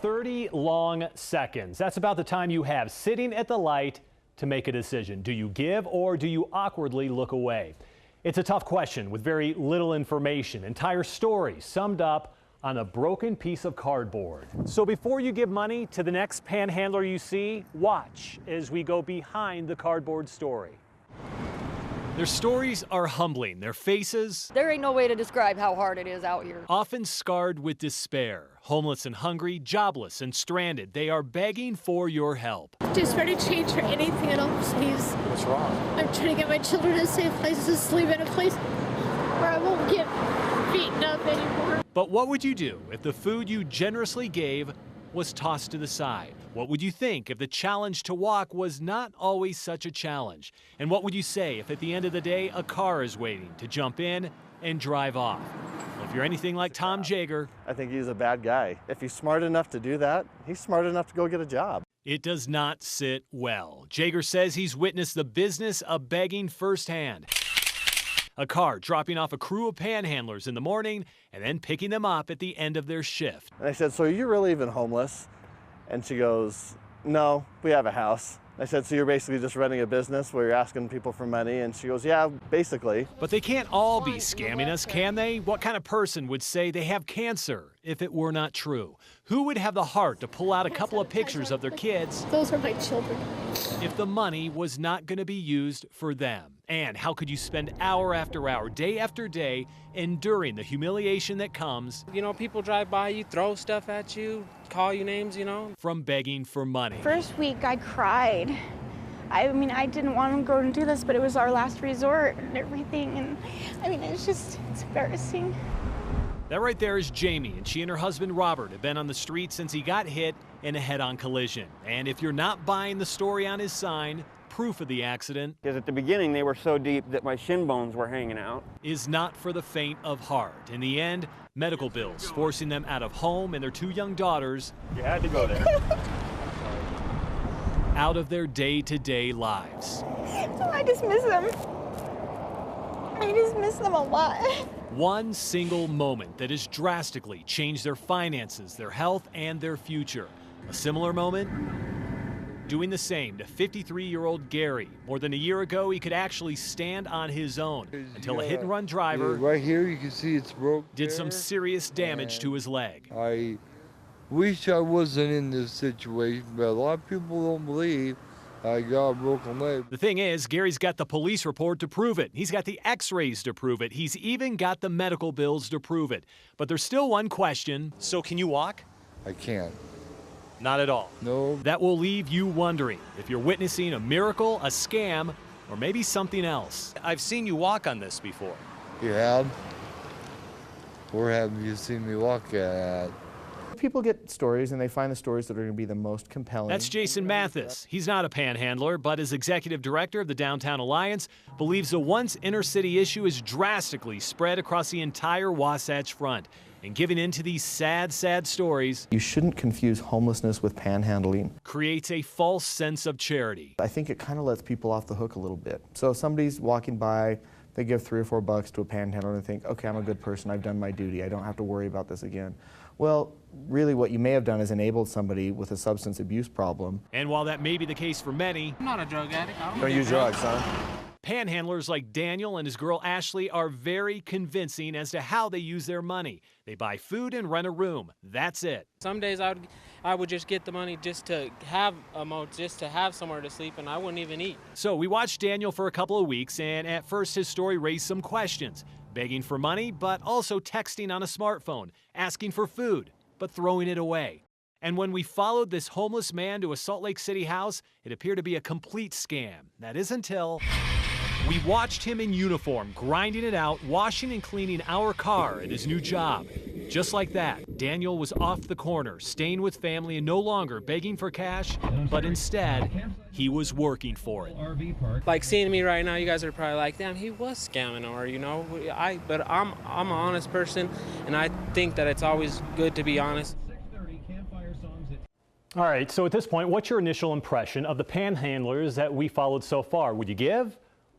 30 long seconds. That's about the time you have sitting at the light to make a decision. Do you give or do you awkwardly look away? It's a tough question with very little information. Entire stories summed up on a broken piece of cardboard. So before you give money to the next panhandler you see, watch as we go behind the cardboard story. Their stories are humbling. Their faces, there ain't no way to describe how hard it is out here. Often scarred with despair. Homeless and hungry, jobless and stranded, they are begging for your help. Just trying to change for anything at all, please. What's wrong? I'm trying to get my children to safe places to sleep in a place where I won't get beaten up anymore. But what would you do if the food you generously gave was tossed to the side? What would you think if the challenge to walk was not always such a challenge? And what would you say if at the end of the day a car is waiting to jump in and drive off? Well, if you're anything like Tom Jager, I think he's a bad guy. If he's smart enough to do that, he's smart enough to go get a job. it does not sit well. Jager says he's witnessed the business of begging firsthand. A car dropping off a crew of panhandlers in the morning and then picking them up at the end of their shift. And I said, so are you really even homeless? And she goes, no, we have a house. I said, so you're basically just running a business where you're asking people for money? And she goes, yeah, basically. But they can't all be scamming us, can they? What kind of person would say they have cancer if it were not true? Who would have the heart to pull out a couple of pictures of their kids? Those are my children. If the money was not going to be used for them? And how could you spend hour after hour, day after day, enduring the humiliation that comes? You know, people drive by you, throw stuff at you, call you names, you know. From begging for money. First week I cried. I mean, I didn't want to go and do this, but it was our last resort and everything. And I mean, it's embarrassing. That right there is Jamie, and she and her husband Robert have been on the street since he got hit in a head-on collision. And if you're not buying the story on his sign, proof of the accident, because at the beginning they were so deep that my shin bones were hanging out, is not for the faint of heart. In the end, medical bills forcing them out of home and their two young daughters. You had to go there. Out of their day-to-day lives. I just miss them. I just miss them a lot. One single moment that has drastically changed their finances, their health, and their future. A similar moment? Doing the same to 53-year-old Gary. More than a year ago, he could actually stand on his own until a hit-and-run driver right here, you can see it's broke. Did some serious damage to his leg. I wish I wasn't in this situation, but a lot of people don't believe I got a broken leg. The thing is, Gary's got the police report to prove it. He's got the x-rays to prove it. He's even got the medical bills to prove it. But there's still one question. So can you walk? I can't. Not at all. No. That will leave you wondering if you're witnessing a miracle, a scam, or maybe something else. I've seen you walk on this before. You have? Where have you seen me walk at? People get stories and they find the stories that are going to be the most compelling. That's Jason Mathis. He's not a panhandler, but as executive director of the Downtown Alliance, believes the once inner-city issue is drastically spread across the entire Wasatch Front. And giving in to these sad, sad stories, You shouldn't confuse homelessness with panhandling. creates a false sense of charity. I think it kind of lets people off the hook a little bit. So if somebody's walking by, they give $3 or $4 to a panhandler and they think, okay, I'm a good person, I've done my duty, I don't have to worry about this again. Well, really what you may have done is enabled somebody with a substance abuse problem. And while that may be the case for many, I'm not a drug addict. I Don't use drugs, son. panhandlers like Daniel and his girl Ashley are very convincing as to how they use their money. They buy food and rent a room. That's it. Some days I would just get the money just to have somewhere to sleep, and I wouldn't even eat. So we watched Daniel for a couple of weeks, and at first his story raised some questions. Begging for money, but also texting on a smartphone, asking for food, but throwing it away. And when we followed this homeless man to a Salt Lake City house, it appeared to be a complete scam. That is until we watched him in uniform, grinding it out, washing and cleaning our car at his new job. Just like that, Daniel was off the corner, staying with family and no longer begging for cash, but instead, he was working for it. Like seeing me right now, you guys are probably like, damn, he was scamming, or you know, but I'm an honest person, and I think that it's always good to be honest. All right, so at this point, what's your initial impression of the panhandlers that we followed so far? Would you give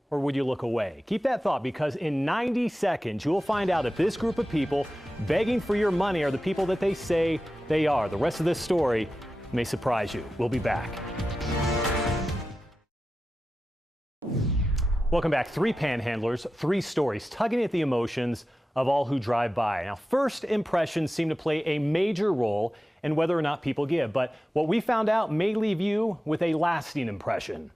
or would you look away? Keep that thought, because in 90 seconds, you will find out if this group of people begging for your money are the people that they say they are. The rest of this story may surprise you. We'll be back. Welcome back. 3 panhandlers, 3 stories tugging at the emotions of all who drive by. Now, first impressions seem to play a major role in whether or not people give, but what we found out may leave you with a lasting impression.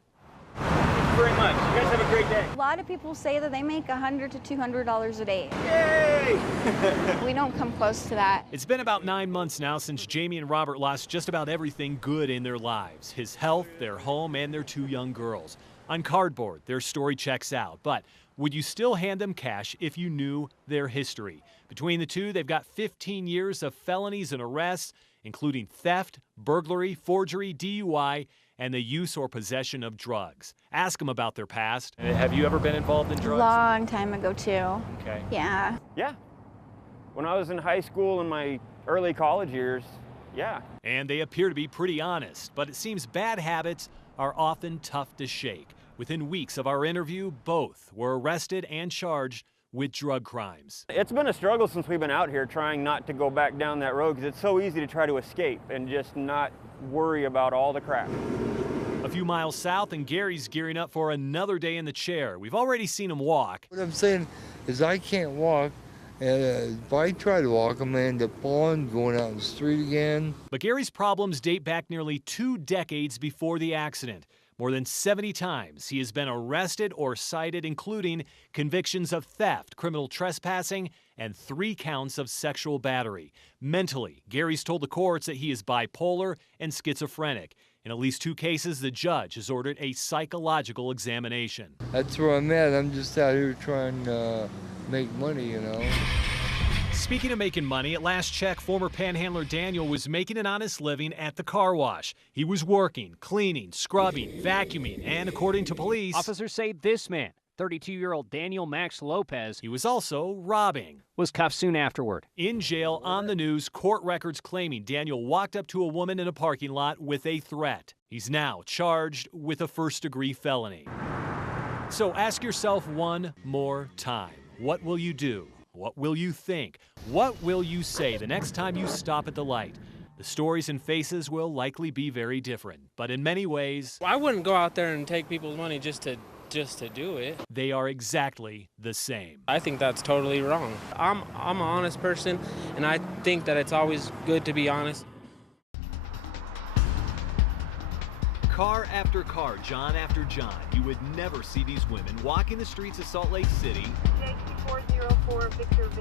Thank you very much. You guys have a great day. A lot of people say that they make $100 to $200 a day. Yay! We don't come close to that. It's been about 9 months now since Jamie and Robert lost just about everything good in their lives: his health, their home, and their 2 young girls. On cardboard, their story checks out, but would you still hand them cash if you knew their history? Between the two, they've got 15 years of felonies and arrests, including theft, burglary, forgery, DUI, and the use or possession of drugs. Ask them about their past. Have you ever been involved in drugs? Long time ago, too. Okay. Yeah. Yeah. When I was in high school and my early college years, yeah. And they appear to be pretty honest, but it seems bad habits are often tough to shake. Within weeks of our interview, both were arrested and charged with drug crimes. It's been a struggle since we've been out here trying not to go back down that road, because it's so easy to try to escape and just not worry about all the crap. A few miles south, and Gary's gearing up for another day in the chair. We've already seen him walk. What I'm saying is I can't walk, and if I try to walk, I'm going to end up falling, going out in the street again. But Gary's problems date back nearly 2 decades before the accident. More than 70 times he has been arrested or cited, including convictions of theft, criminal trespassing, and 3 counts of sexual battery. Mentally, Gary's told the courts that he is bipolar and schizophrenic. In at least 2 cases, the judge has ordered a psychological examination. That's where I'm at. I'm just out here trying to make money, you know. Speaking of making money, at last check, former panhandler Daniel was making an honest living at the car wash. He was working, cleaning, scrubbing, vacuuming, and according to police, officers say this man, 32-year-old Daniel Max Lopez, he was also robbing. Was cuffed soon afterward. In jail, on the news, court records claiming Daniel walked up to a woman in a parking lot with a threat. He's now charged with a first-degree felony. So ask yourself one more time, what will you do? What will you think? What will you say the next time you stop at the light? The stories and faces will likely be very different, but in many ways, I wouldn't go out there and take people's money just to do it. They are exactly the same. I think that's totally wrong. I'm an honest person, and I think that it's always good to be honest. Car after car, John after John, you would never see these women walking the streets of Salt Lake City.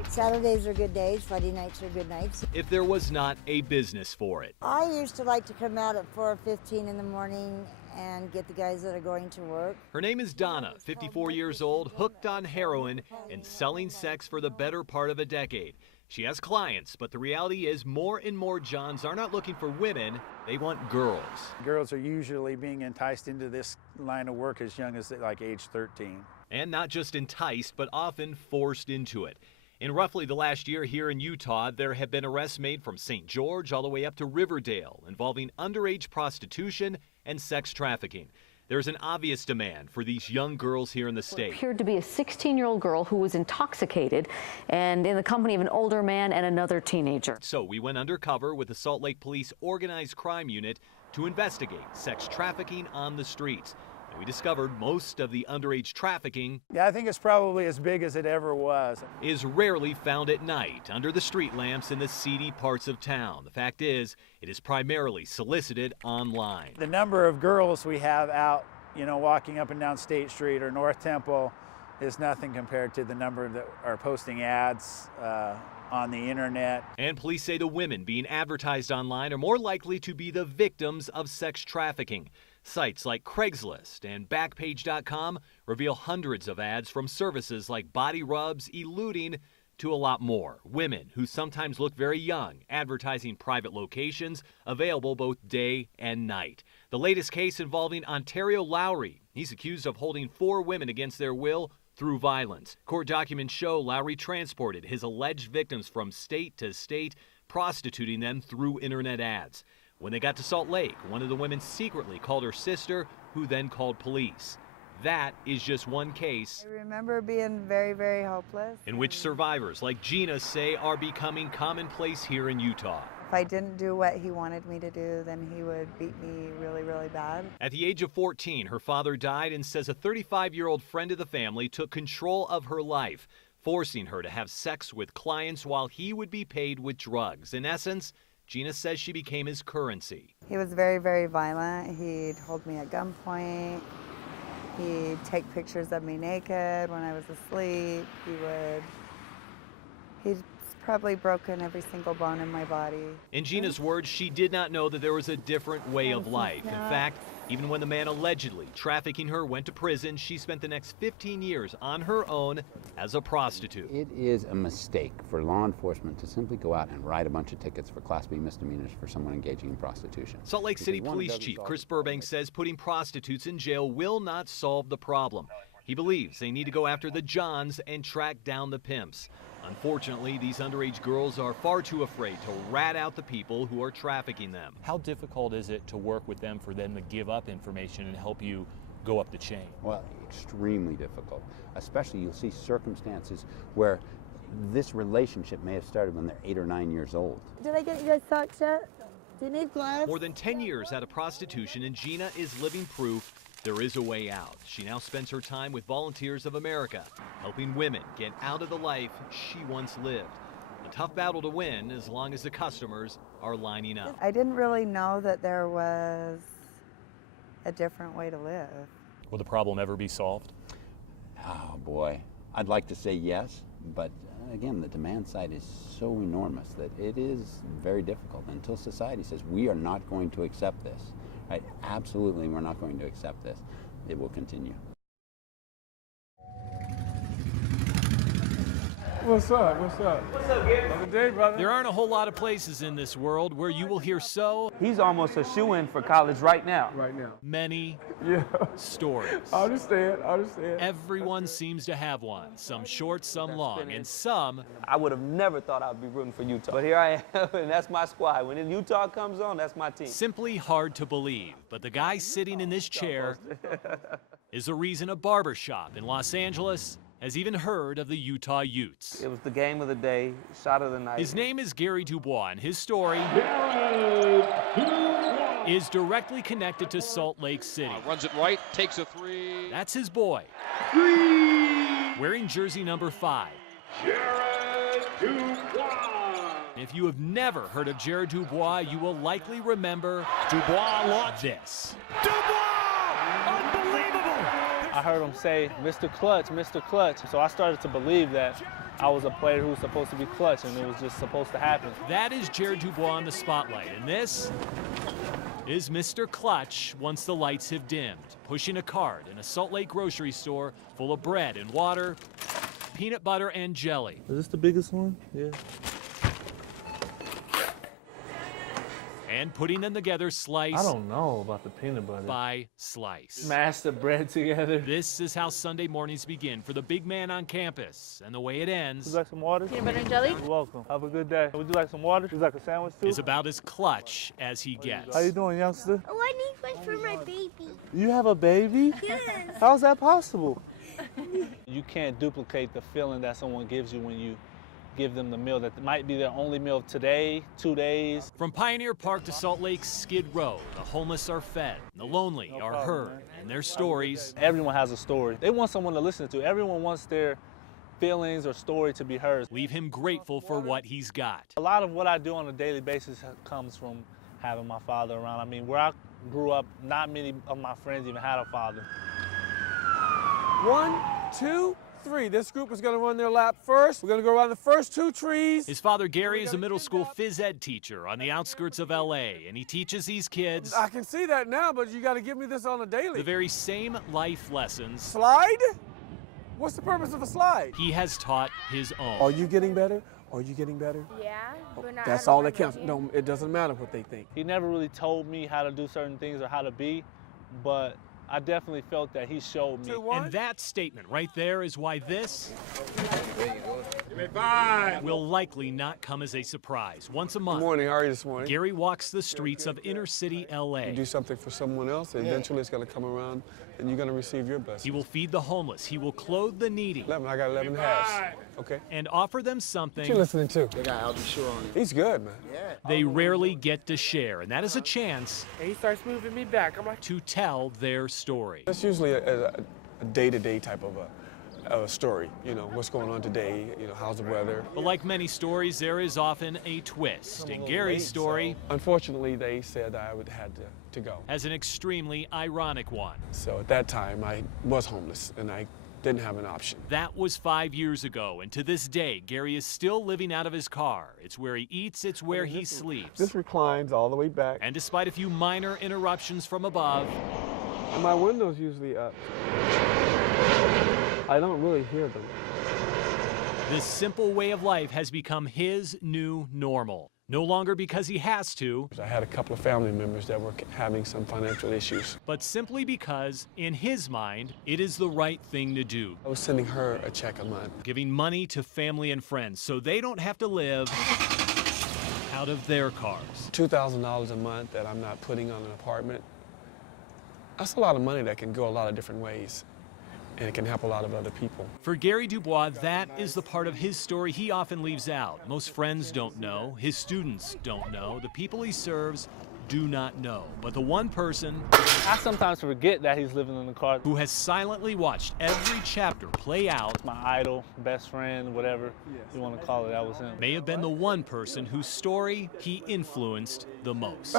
Saturdays are good days, Friday nights are good nights. If there was not a business for it. I used to like to come out at 4:15 in the morning and get the guys that are going to work. Her name is Donna, 54 years old, hooked on heroin and selling sex for the better part of a decade. She has clients, but the reality is more and more Johns are not looking for women, they want girls. Girls are usually being enticed into this line of work as young as like age 13. And not just enticed, but often forced into it. In roughly the last year here in Utah, there have been arrests made from St. George all the way up to Riverdale involving underage prostitution and sex trafficking. There's an obvious demand for these young girls here in the state. It appeared to be a 16-year-old girl who was intoxicated and in the company of an older man and another teenager. So we went undercover with the Salt Lake Police Organized Crime Unit to investigate sex trafficking on the streets. And we discovered most of the underage trafficking, Yeah, I think it's probably as big as it ever was. Is rarely found at night under the street lamps in the seedy parts of town. The fact is, it is primarily solicited online. The number of girls we have out, you know, walking up and down State Street or North Temple is nothing compared to the number that are posting ads on the internet. And police say the women being advertised online are more likely to be the victims of sex trafficking. Sites like Craigslist and Backpage.com reveal hundreds of ads from services like body rubs, eluding, to a lot more. Women who sometimes look very young, advertising private locations available both day and night. The latest case involving Ontario Lowry. He's accused of holding 4 women against their will through violence. Court documents show Lowry transported his alleged victims from state to state, prostituting them through internet ads. When they got to Salt Lake, one of the women secretly called her sister, who then called police. That is just one case I remember being very, very hopeless. in which survivors like Gina say are becoming commonplace here in Utah. If I didn't do what he wanted me to do, then he would beat me really, really bad. At the age of 14, her father died and says a 35-year-old friend of the family took control of her life, forcing her to have sex with clients while he would be paid with drugs. In essence, Gina says she became his currency. He was very, very violent. He'd hold me at gunpoint. He'd take pictures of me naked when I was asleep. He'd probably broken every single bone in my body. In Gina's words, she did not know that there was a different way of life. In fact, even when the man allegedly trafficking her went to prison, she spent the next 15 years on her own as a prostitute. It is a mistake for law enforcement to simply go out and write a bunch of tickets for Class B misdemeanors for someone engaging in prostitution. Salt Lake City Police Chief Chris Burbank says putting prostitutes in jail will not solve the problem. He believes they need to go after the Johns and track down the pimps. Unfortunately, these underage girls are far too afraid to rat out the people who are trafficking them. How difficult is it to work with them for them to give up information and help you go up the chain? Well, extremely difficult. Especially you'll see circumstances where this relationship may have started when they're 8 or 9 years old. Did I get you guys socks yet? Do you need gloves? More than 10 years out of prostitution, and Gina is living proof there is a way out. She now spends her time with Volunteers of America, helping women get out of the life she once lived. A tough battle to win as long as the customers are lining up. I didn't really know that there was a different way to live. Will the problem ever be solved? Oh boy, I'd like to say yes, but again, the demand side is so enormous that it is very difficult until society says we are not going to accept this. Right? Absolutely, we're not going to accept this. It will continue. What's up? What's up? What's up, Gary? Another day, brother. There aren't a whole lot of places in this world where you will hear so He's almost a shoo-in for college right now. Right now. many Yeah. stories. I understand. I understand. Everyone seems to have one, some short, some long, and some I would have never thought I'd be rooting for Utah. But here I am, and that's my squad. When Utah comes on, that's my team. simply hard to believe. But the guy sitting in this chair is the reason a barber shop in Los Angeles has even heard of the Utah Utes. It was the game of the day, shot of the night. His name is Gary Dubois, and his story is directly connected to Salt Lake City. Runs it right, takes a three. That's his boy. Wearing jersey number 5. Jared Dubois. If you have never heard of Jared Dubois, you will likely remember Dubois launch. this. I heard him say, Mr. Clutch, Mr. Clutch. So I started to believe that I was a player who was supposed to be clutch, and it was just supposed to happen. That is Jared Dubois on the spotlight, and this is Mr. Clutch once the lights have dimmed, pushing a cart in a Salt Lake grocery store full of bread and water, peanut butter and jelly. Is this the biggest one? Yeah. And putting them together slice I don't know about the peanut butter. by slice. Smash the bread together. This is how Sunday mornings begin for the big man on campus, and the way it ends Would you like some water? Peanut butter and jelly? You're welcome. Have a good day. Would you like some water? Would you like a sandwich too? is about as clutch as he gets. How you doing, youngster? Oh, I need one for my baby. You have a baby? Yes. How's that possible? You can't duplicate the feeling that someone gives you when you give them the meal that might be their only meal of today, 2 days. From Pioneer Park to Salt Lake Skid Row, the homeless are fed, the lonely are heard, and their stories. Everyone has a story. They want someone to listen to. Everyone wants their feelings or story to be heard. Leave him grateful for what he's got. A lot of what I do on a daily basis comes from having my father around. I mean, where I grew up, not many of my friends even had a father. 1, 2, 3. This group is going to run their lap first. We're going to go around the first 2 trees. His father, Gary, is a middle school phys ed teacher on the outskirts of LA, and he teaches these kids I can see that now, but you got to give me this on a daily. the very same life lessons Slide? What's the purpose of a slide? he has taught his own. Are you getting better? Are you getting better? Yeah, but not. That's all that counts. No, it doesn't matter what they think. He never really told me how to do certain things or how to be, but I definitely felt that he showed me. And that statement right there is why this will likely not come as a surprise. Once a month, Good morning, how are you this morning? Gary walks the streets of inner city LA. You do something for someone else, and eventually it's going to come around, and you're going to receive your blessing. He will feed the homeless. He will clothe the needy. 11, I got 11 halves. Okay. And offer them something What you listening to? They got I'll be sure on it. He's good, man. Yeah. they rarely get to share. And that is a chance And he starts moving me back. I'm like, to tell their story. that's usually a day-to-day type of a story. You know, what's going on today, you know, how's the weather. But like many stories, there is often a twist. And Gary's story Unfortunately, they said I would have to go. has an extremely ironic one. So at that time, I was homeless, and I didn't have an option. That was 5 years ago, and to this day, Gary is still living out of his car. It's where he eats, it's where he sleeps. This reclines all the way back. And despite a few minor interruptions from above, And my window's usually up. I don't really hear them. this simple way of life has become his new normal. No longer because he has to, I had a couple of family members that were having some financial issues. but simply because, in his mind, it is the right thing to do. I was sending her a check a month. Giving money to family and friends so they don't have to live out of their cars. $2,000 a month that I'm not putting on an apartment. That's a lot of money that can go a lot of different ways, and it can help a lot of other people. For Gary Dubois, that is the part of his story he often leaves out. Most friends don't know, his students don't know, the people he serves do not know. But the one person I sometimes forget that he's living in the car. who has silently watched every chapter play out My idol, best friend, whatever you want to call it, that was him. may have been the one person whose story he influenced the most.